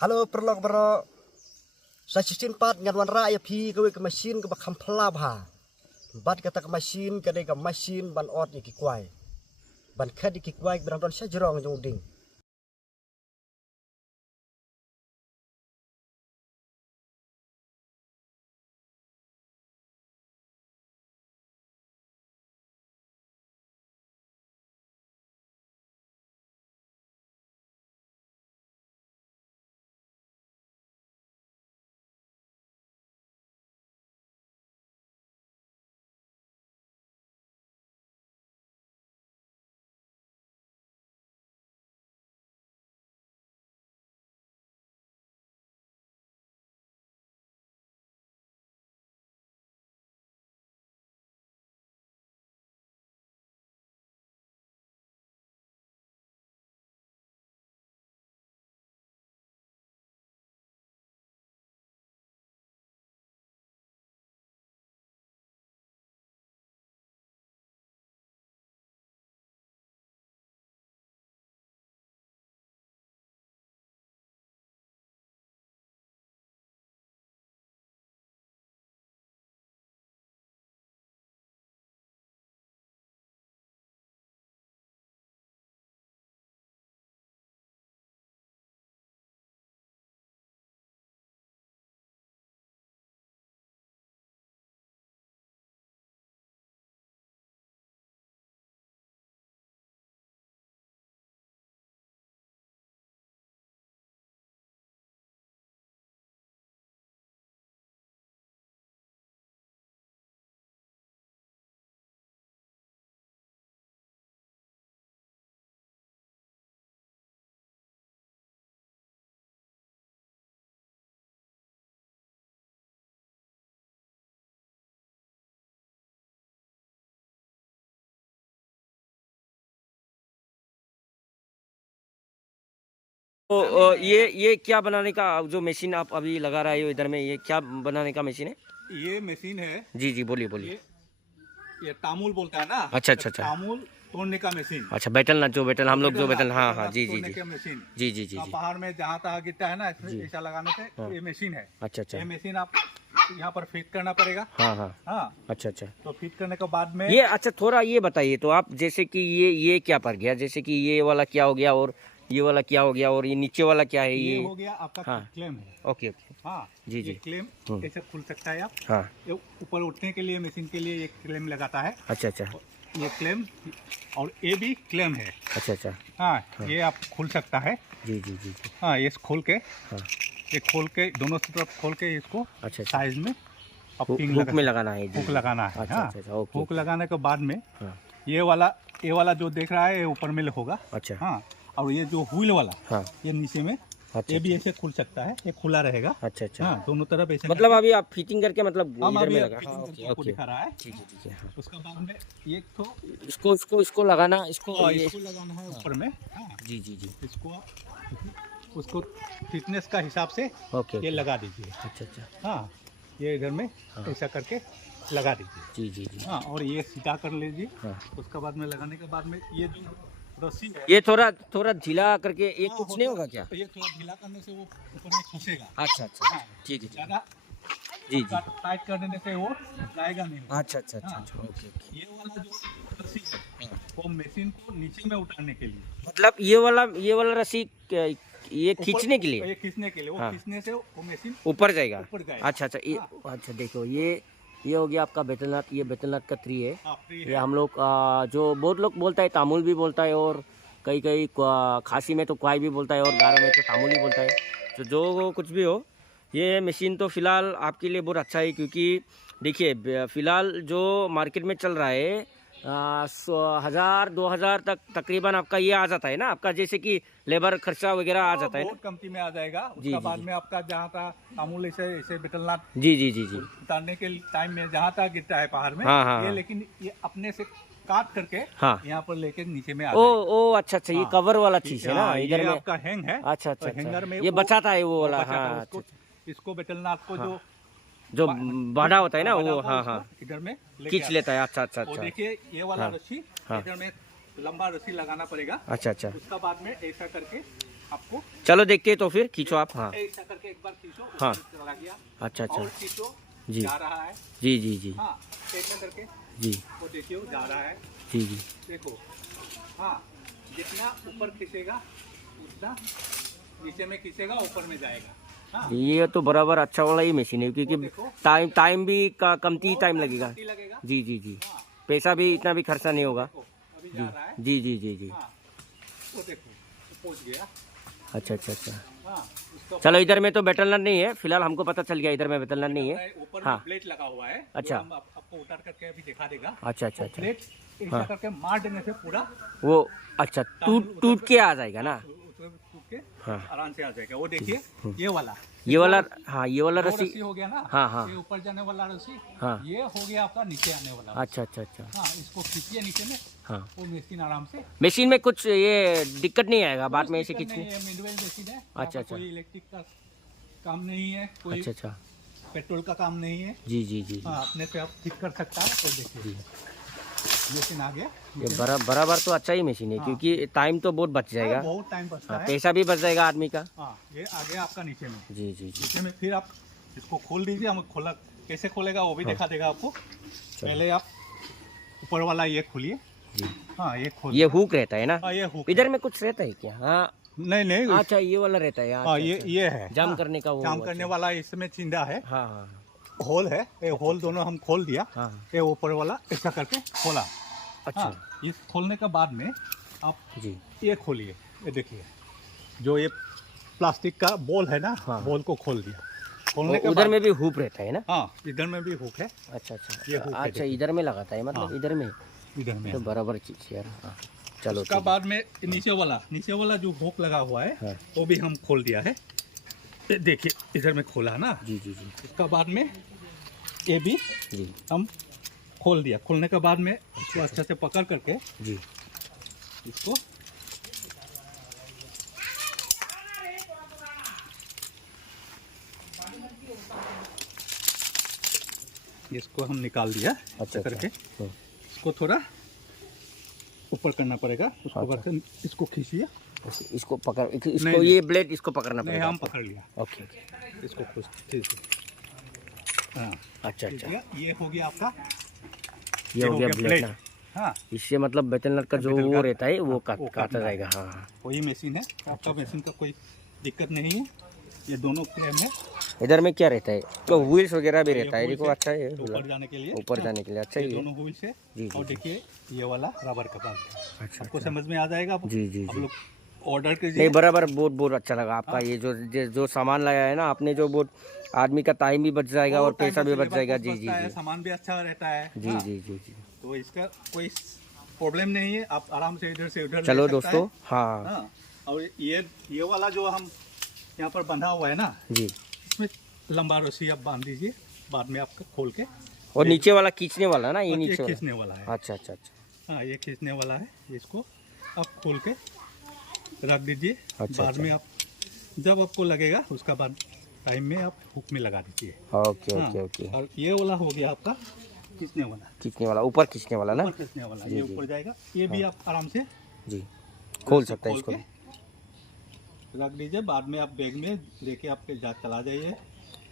Halo perlok bro. Sa sistem pat ngan wan ra ya phi ke mesin ke bakam pla bha. Bat kata ke mesin ke de mesin ban ot ki kwai. Ban khat ki kwai berang don sa jerong jong ding. तो ये क्या बनाने का जो machine आप अभी लगा रहे हो इधर में, ये क्या बनाने का मशीन है? ये मशीन है। जी जी बोलिए बोलिए। ये तामुल बोलता है ना। अच्छा अच्छा अच्छा। तामुल तोड़ने का मशीन। अच्छा बैटल ना, जो बैटल हम लोग जो बैटल, हाँ हाँ जी जी जी मशीन। जी जी जी जी। पहाड़ में जहाँ तहाँ गिरता है ना, ऐसा लगाने से ये मशीन है। अच्छा अच्छा। ये मशीन आप यहाँ पर फिट करना पड़ेगा। हाँ हाँ हाँ। अच्छा अच्छा। तो फिट करने के बाद में ये अच्छा थोड़ा ये बताइए तो आप, जैसे कि ये क्या पर गया, जैसे कि ये वाला क्या हो गया और ये वाला क्या हो गया और ये नीचे वाला क्या है? ये हो गया आपका हाँ क्लेम है। ओके ओके हाँ जी जी। ये क्लेम ऐसे खुल सकता है आप। हाँ ये ऊपर उठने के लिए मशीन के लिए एक क्लेम लगाता है। अच्छा अच्छा। ये क्लेम और ये भी क्लेम है। अच्छा अच्छा। हाँ ये आप खुल सकता है। जी जी जी जी। हाँ ये खोल के, हाँ ये खोल के दोनों तरफ खोल के इसको अच्छा साइज में हुक में लगाना है। हुक लगाना है। अच्छा हाँ अच्छा ओके। हुक लगाने के बाद में हाँ ये वाला जो देख रहा है ये ऊपर में होगा। अच्छा हाँ और ये जो व्हील वाला हाँ ये नीचे में, अच्छा ये भी ऐसे खुल सकता है, ये खुला रहेगा। अच्छा अच्छा। हाँ दोनों तरफ ऐसे मतलब अभी आप फिटिंग करके मतलब हम इधर अभी में लगा। फिटिंग हाँ करके ओके आपको ओके दिखा रहा है। ठीक है ठीक है। हाँ उसके बाद में ये तो इसको लगाना, इसको ये इसको लगाना है ऊपर में। हाँ जी जी जी उसको फिटनेस का हिसाब से ओके ये लगा दीजिए। अच्छा अच्छा हाँ ये इधर में ऐसा करके लगा दीजिए। जी जी जी। हाँ और ये सीधा कर लीजिए। हाँ उसके बाद में लगाने के बाद में ये जो रस्सी है ये थोड़ा ढीला करके, ये कुछ नहीं होगा क्या? ये थोड़ा ढीला करने से वो ऊपर में फंसेगा। अच्छा अच्छा हाँ, ठीक है ठीक है। ज़्यादा जी जी टाइट कर देने से वो जाएगा नहीं। अच्छा अच्छा अच्छा हाँ, अच्छा ओके ओके। ये वाला जो रस्सी है वो मशीन को नीचे में उतारने के लिए, मतलब ये वाला रस्सी ये खींचने के लिए, ये खींचने के लिए, वो हाँ। खींचने से वो मशीन ऊपर जाएगा। ऊपर जाएगा। अच्छा अच्छा ये अच्छा देखो ये हो गया आपका बेटलनाथ। ये बेटलनाथ का ट्री है। हाँ, फ्री ये है। हम लोग जो बहुत लोग बोलता है तामुल भी बोलता है, और कई खासी में तो क्वाई भी बोलता है, और गारो में तो तामुल ही बोलता है। तो जो कुछ भी हो, ये मशीन तो फ़िलहाल आपके लिए बहुत अच्छा है, क्योंकि देखिए फ़िलहाल जो मार्केट में चल रहा है 1000-2000 तक तकरीबन आपका ये आ जाता है ना, आपका जैसे कि लेबर खर्चा वगैरह आ जाता है ना। बहुत कमती में आ जाएगा। जी, उसका जी, बाद जी। में आपका जहाँ तक तामुल ऐसे बेटलनाथ जी जी जी जी। उतारने के टाइम में जहाँ तक गिरता है पहाड़ में, हाँ, हाँ, ये हाँ। लेकिन ये अपने से काट करके हाँ यहाँ पर लेके नीचे में आ ओ जाएगा। ओ अच्छा अच्छा, ये हाँ, कवर वाला चीज़ है ना ये इधर में। आपका हैंग है। अच्छा अच्छा तो हैंगर अच्छा, में ये वो बचाता है वो वाला। बचाता है हाँ उसको। अच्छा अच्छा। इसको बेटलनाथ को जो बाढ़ा होता है ना बाढ़ा वो, होता हाँ उसको हाँ इधर में लेके खींच आता लेता है। अच्छा अच्छा और अच्छा देखिए ये वाला हाँ, रस्सी हाँ। इधर में लंबा रस्सी लगाना पड़ेगा। अच्छा अच्छा। उसका बाद में ऐसा करके आपको चलो देखते हैं तो फिर खींचो आप। हाँ ऐसा करके एक बार खींचो, हाँ। ऊपर चला गया। अच्छा और अच्छा खींचो, जी जा रहा है। जी जी जी हाँ, ऐसा करके जी वो देखियो जा रहा है। जी जी। देखो, हाँ, जितना ऊपर खींचेगा उतना नीचे में खींचेगा, ऊपर में जाएगा। हाँ, ये तो बराबर अच्छा वाला ही मशीन है, क्योंकि वो देखो। टाइम भी कमती टाइम लगेगा। कमती लगेगा। जी जी जी। हाँ, पैसा भी इतना भी खर्चा नहीं होगा। देखो, अभी जा रहा है। जी जी जी जी। हाँ, वो देखो, वो पहुंच गया। अच्छा अच्छा अच्छा। हाँ, उसका चलो इधर में तो बेटलर नहीं है फिलहाल, हमको पता चल गया इधर में बेटलर नहीं है। ऊपर हाँ। में प्लेट लगा हुआ है। अच्छा। जो हम आपको उतार करके अभी दिखा देगा। अच्छा अच्छा अच्छा। प्लेट ऐसा हाँ। करके मार देने से पूरा वो अच्छा टूट के आ जाएगा ना। टूट के हाँ। आराम से आ जाएगा। वो देखिए, ये वाला हाँ ये वाला दो रस्सी। हो गया ना। हाँ हाँ ये ऊपर जाने वाला रस्सी। हाँ। ये हो गया आपका नीचे आने वाला। अच्छा अच्छा अच्छा। हाँ, इसको खींचिए नीचे में। हाँ, वो मशीन आराम से। मशीन में कुछ ये दिक्कत नहीं आएगा बाद में इसे खींचने। ये मैनुअल मशीन है। अच्छा, अच्छा। कोई इलेक्ट्रिक का काम नहीं है, कोई अच्छा अच्छा पेट्रोल का काम नहीं है। जी जी जी। हाँ, अपने से आप ठीक कर सकता है। तो देखिए, मशीन आ गया। ये बराबर तो अच्छा ही मशीन है, हाँ। क्योंकि टाइम तो बहुत बच जाएगा। बहुत टाइम बचता हाँ, है। पैसा भी बच जाएगा आदमी का। हाँ, ये आ गया आपका नीचे में। जी जी जी। नीचे में फिर आप इसको खोल दीजिए। हम खोला कैसे खोलेगा वो भी दिखा देगा आपको। पहले आप ऊपर वाला ये खोलिए। जी। हाँ, ये खोल। ये हुक रहता है ना। हाँ, ये हुक। इधर में कुछ रहता है क्या? हाँ नहीं नहीं। अच्छा ये वाला रहता है। हाँ, ये है जाम हाँ, करने का वो। जाम करने वाला इसमें चिंदा है। हाँ हाँ होल है। ये होल दोनों हम खोल दिया। हाँ। ये ऊपर वाला ऐसा करके खोला। अच्छा हाँ, इस खोलने के बाद में आप जी। ये खोलिए। ये देखिए, जो ये प्लास्टिक का बॉल है ना। हाँ। बॉल को खोल दिया। खोलने के उधर बाद में भी हुक रहता है ना। हाँ, इधर में भी हुक है। अच्छा ये अच्छा हुक है, अच्छा। देखिए। इधर में लगाता है मतलब। हाँ। इधर में इधर में तो बराबर चीज यार। हाँ चलो उसका ठीक है। बाद में नीचे वाला जो हुक लगा हुआ है हाँ। वो भी हम खोल दिया है। ये देखिए, इधर में खोला ना। जी जी जी उसका बाद में ये भी जी हम खोल दिया। खोलने के बाद में इसको अच्छे से पकड़ करके जी। इसको इसको हम निकाल दिया। अच्छा करके अच्छा। इसको थोड़ा ऊपर करना पड़ेगा। उसको अच्छा। बाद इसको खींचिए। इसको पकड़ इसको नहीं, ये ब्लेड इसको पकड़ना नहीं, पड़ेगा। हम पकड़ लिया। Okay okay. इसको खींच। हाँ, अच्छा ठीक अच्छा। है। ये हो गया आपका। ये हो गया ब्लेड ना। हाँ, इससे मतलब बेटलर का जो बेटलर वो का- रहता है वो वो काटा काटना जाएगा। हाँ हाँ। वही मशीन है आपका। मशीन का कोई दिक्कत नहीं है। ये दोनों फ्रेम है। इधर में क्या रहता है? तो व्हील्स वगैरह भी रहता है। ये देखो wheels अच्छा है ऊपर जाने के लिए। ऊपर हाँ, जाने के लिए अच्छा ये ही है। दोनों व्हील्स है। जी, और जी, देखिए, ये वाला रबर का पास अच्छा आपको अच्छा। समझ में आ जाएगा। जी जी आप जी। लोग ऑर्डर कीजिए। नहीं बराबर बहुत बहुत अच्छा लगा आपका। ये जो सामान लाया है ना आपने, जो बहुत आदमी का टाइम भी बच जाएगा और पैसा भी बच जाएगा। जी जी जी सामान भी अच्छा रहता है। जी हाँ, जी जी जी। तो इसका कोई प्रॉब्लम नहीं है। आप आराम से इधर से उधर चलो ले सकता दोस्तों। है। हाँ हाँ, और ये वाला जो हम यहाँ पर बंधा हुआ है ना, जी। इसमें लंबा रस्सी आप बांध दीजिए। बाद में आपका खोल के और नीचे वाला खींचने वाला ना, ये ये नीचे वाला। खींचने वाला है। अच्छा अच्छा अच्छा। हाँ, ये खींचने वाला है। इसको आप खोल के रख दीजिए। अच्छा, बाद अच्छा। में आप जब आपको लगेगा उसका बाद टाइम में आप हुक में लगा दीजिए। ओके हाँ, ओके ओके। और ये वाला हो गया आपका खींचने वाला। खींचने वाला, ऊपर खींचने वाला ना। ऊपर खींचने वाला, जी, ये जी। ऊपर जाएगा। ये भी आप आराम से जी खोल सकता है खोल इसको। के रख दीजिए। बाद में आप बैग में लेके आपके चला जाइए।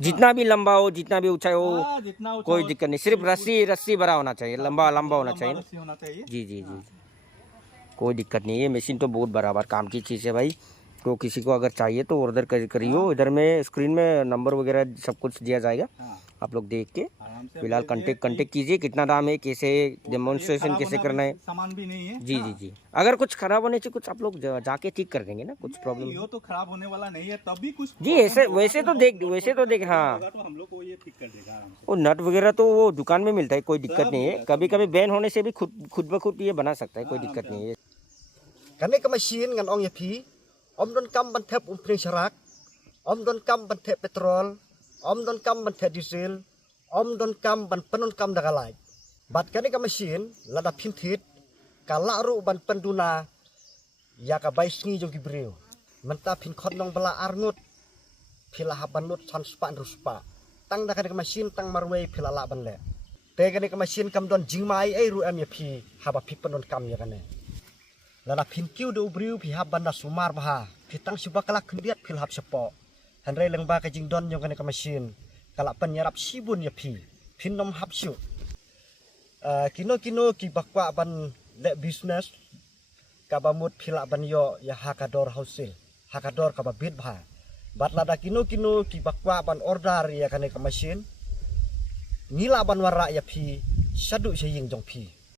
जितना भी लंबा हो, जितना भी ऊंचा हो, हाँ, जितना ऊंचा कोई हो, दिक्कत नहीं। सिर्फ रस्सी भरा होना चाहिए, लंबा लंबा होना चाहिए। रस्सी होना चाहिए। जी जी जी। कोई दिक्कत नहीं है। मशीन तो बहुत बराबर काम की चीज़ है भाई। तो किसी को अगर चाहिए तो ऑर्डर करियो। इधर में स्क्रीन में नंबर वगैरह सब कुछ दिया जाएगा। हाँ, आप लोग देख के आराम से फिलहाल भेजिए। कांटेक्ट कीजिए। कितना दाम है, कैसे ये डेमोन्स्ट्रेशन खराब कैसे होना करना है। भी सामान भी नहीं है। जी हाँ, जी जी। अगर कुछ खराब होने से कुछ आप लोग जाके ठीक कर देंगे ना, कुछ प्रॉब्लम। ये तो खराब होने वाला नहीं है। तब भी कुछ जी ऐसे वैसे तो देख हाँ। होगा तो हम लोग को ये ठीक कर देगा आराम से। वो नट वगैरह तो वो दुकान में मिलता है, कोई दिक्कत नहीं है। कभी कभी बैन होने से भी खुद ब खुद ये बना सकता है, कोई दिक्कत नहीं है। Kami ka machine ngan ong yapi, don kam ban thep umpring sharak, don kam ban thep petrol, don kam ban thep diesel, don kam ban penon kam dagalai. Bat kani ka machine lada pintit, kala ru ban penduna, ya ka baisngi jong gibril. Menta pin khot nong bala arngut, pila habanut san spa ruspa. Tang da kani ka machine tang marway pila la ban le. Te kani ka machine kam don jingmai ai ru am yapi, haba pi penon kam ya kane. Lada pinkiu do ubriu pihak banda sumar baha pitang subak kalak kendiat phil hap sepo hanre lengba ka jingdon yong kana ka machine kalak penyerap sibun ya phin nom hap su kino ki bakwa ban le business ka bamut phila ban yo ya hakador hausil hakador ka bit bha bat lada kino ki bakwa ban order ya kana ka machine ngila ban wara ya phi sadu se ying jong phi